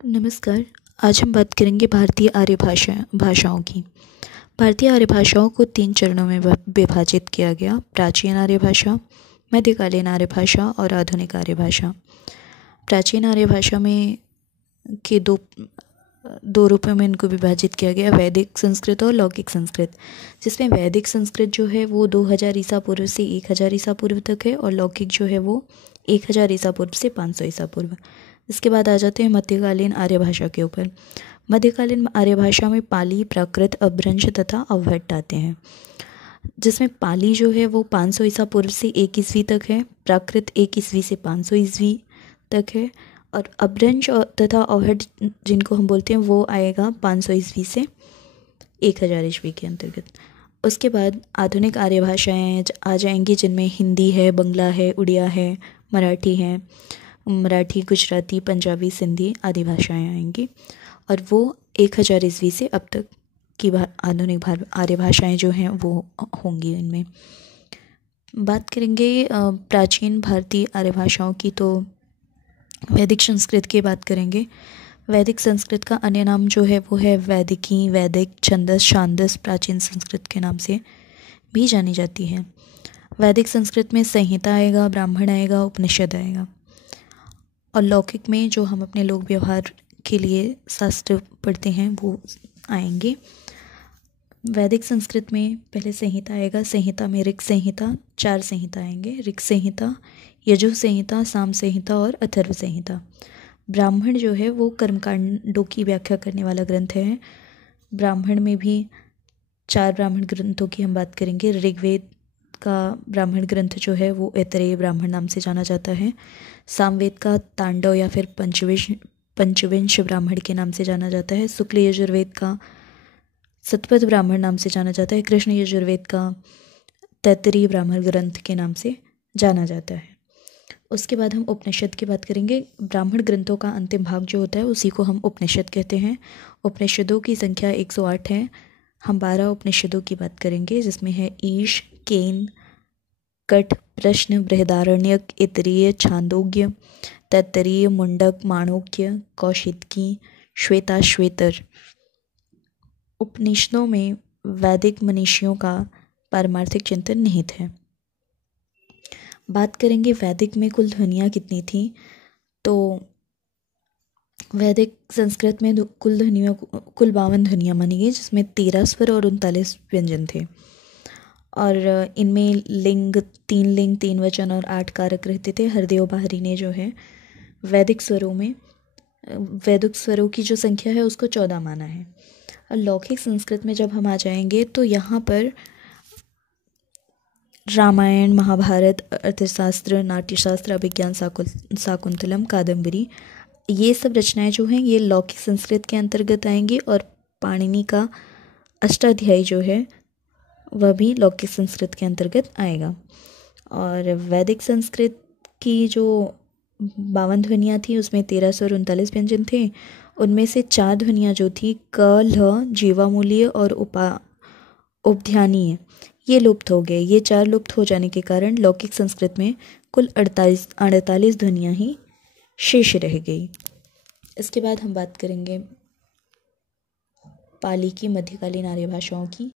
नमस्कार। आज हम बात करेंगे भारतीय आर्य भाषाओं की। भारतीय आर्य भाषाओं को 3 चरणों में विभाजित किया गया: प्राचीन आर्य भाषा, मध्यकालीन आर्य भाषा और आधुनिक आर्य भाषा। प्राचीन आर्य भाषा में के दो रूपों में इनको विभाजित किया गया: वैदिक संस्कृत और लौकिक संस्कृत, जिसमें वैदिक संस्कृत जो है वो 2000 ईसा पूर्व से 1000 ईसा पूर्व तक है और लौकिक जो है वो 1000 ईसा पूर्व से 500 ईसा पूर्व। इसके बाद आ जाते हैं मध्यकालीन आर्य भाषा के ऊपर। मध्यकालीन आर्य भाषा में पाली, प्राकृत, अपभ्रंश तथा अवहट्ट आते हैं, जिसमें पाली जो है वो 500 ईसा पूर्व से 1 ईस्वी तक है, प्राकृत 1 ईस्वी से 500 ईस्वी तक है और अपभ्रंश तथा अवहट्ट जिनको हम बोलते हैं वो आएगा 500 ईस्वी से 1000 ईस्वी के अंतर्गत। उसके बाद आधुनिक आर्य भाषाएँ आ जाएंगी, जिनमें हिंदी है, बंगला है, उड़िया है, मराठी, गुजराती, पंजाबी, सिंधी आदि भाषाएं आएंगी और वो 1000 ईस्वी से अब तक की आधुनिक आर्य भाषाएं जो हैं वो होंगी। इनमें बात करेंगे प्राचीन भारतीय आर्य भाषाओं की, तो वैदिक संस्कृत की बात करेंगे। वैदिक संस्कृत का अन्य नाम जो है वो है वैदिकी, वैदिक, छंदस, छांदस प्राचीन संस्कृत के नाम से भी जानी जाती है। वैदिक संस्कृत में संहिता आएगा, ब्राह्मण आएगा, उपनिषद आएगा और लौकिक में जो हम अपने लोक व्यवहार के लिए शास्त्र पढ़ते हैं वो आएंगे। वैदिक संस्कृत में पहले संहिता आएगा। संहिता में ऋक् संहिता, 4 संहिता आएंगे: ऋक् संहिता, यजुः संहिता, साम संहिता और अथर्व संहिता। ब्राह्मण जो है वो कर्मकांडों की व्याख्या करने वाला ग्रंथ है। ब्राह्मण में भी 4 ब्राह्मण ग्रंथों की हम बात करेंगे। ऋग्वेद का ब्राह्मण ग्रंथ जो है वो ऐतरेय ब्राह्मण नाम से जाना जाता है। सामवेद का तांडव या फिर पंचविंश ब्राह्मण के नाम से जाना जाता है। शुक्ल यजुर्वेद का सतपथ ब्राह्मण नाम से जाना जाता है। कृष्ण यजुर्वेद का तैत्तरीय ब्राह्मण ग्रंथ के नाम से जाना जाता है। उसके बाद हम उपनिषद की बात करेंगे। ब्राह्मण ग्रंथों का अंतिम भाग जो होता है उसी को हम उपनिषद कहते हैं। उपनिषदों की संख्या 108 है। हम 12 उपनिषदों की बात करेंगे, जिसमें है ईश, केन, कठ, प्रश्न, बृहदारण्यक, ऐतरेय, छांदोग्य, तैत्तरीय, मुंडक, माणोक्य, कौशितकी, श्वेताश्वेतर। उपनिषदों में वैदिक मनीषियों का पारमार्थिक चिंतन निहित है। बात करेंगे वैदिक में कुल ध्वनियाँ कितनी थी, तो वैदिक संस्कृत में कुल 52 ध्वनियाँ मानी गई, जिसमें 13 स्वर और 39 व्यंजन थे और इनमें लिंग 3 वचन और 8 कारक रहते थे। हरदेव बाहरी ने जो है वैदिक स्वरों की जो संख्या है उसको 14 माना है। और लौकिक संस्कृत में जब हम आ जाएंगे तो यहाँ पर रामायण, महाभारत, अर्थशास्त्र, नाट्यशास्त्र, अभिज्ञान शाकुंतलम, कादम्बरी, ये सब रचनाएं जो हैं ये लौकिक संस्कृत के अंतर्गत आएंगी और पाणिनि का अष्टाध्यायी जो है वह भी लौकिक संस्कृत के अंतर्गत आएगा। और वैदिक संस्कृत की जो 52 ध्वनियाँ थी उसमें 13 स्वर 39 व्यंजन थे। उनमें से 4 ध्वनियाँ जो थी क, ल, जीवामूलीय और उपध्यानीय, ये लुप्त हो गए। ये 4 लुप्त हो जाने के कारण लौकिक संस्कृत में कुल 48 ध्वनियाँ ही शेष रह गई। इसके बाद हम बात करेंगे पाली की, मध्यकालीन आर्य भाषाओं की।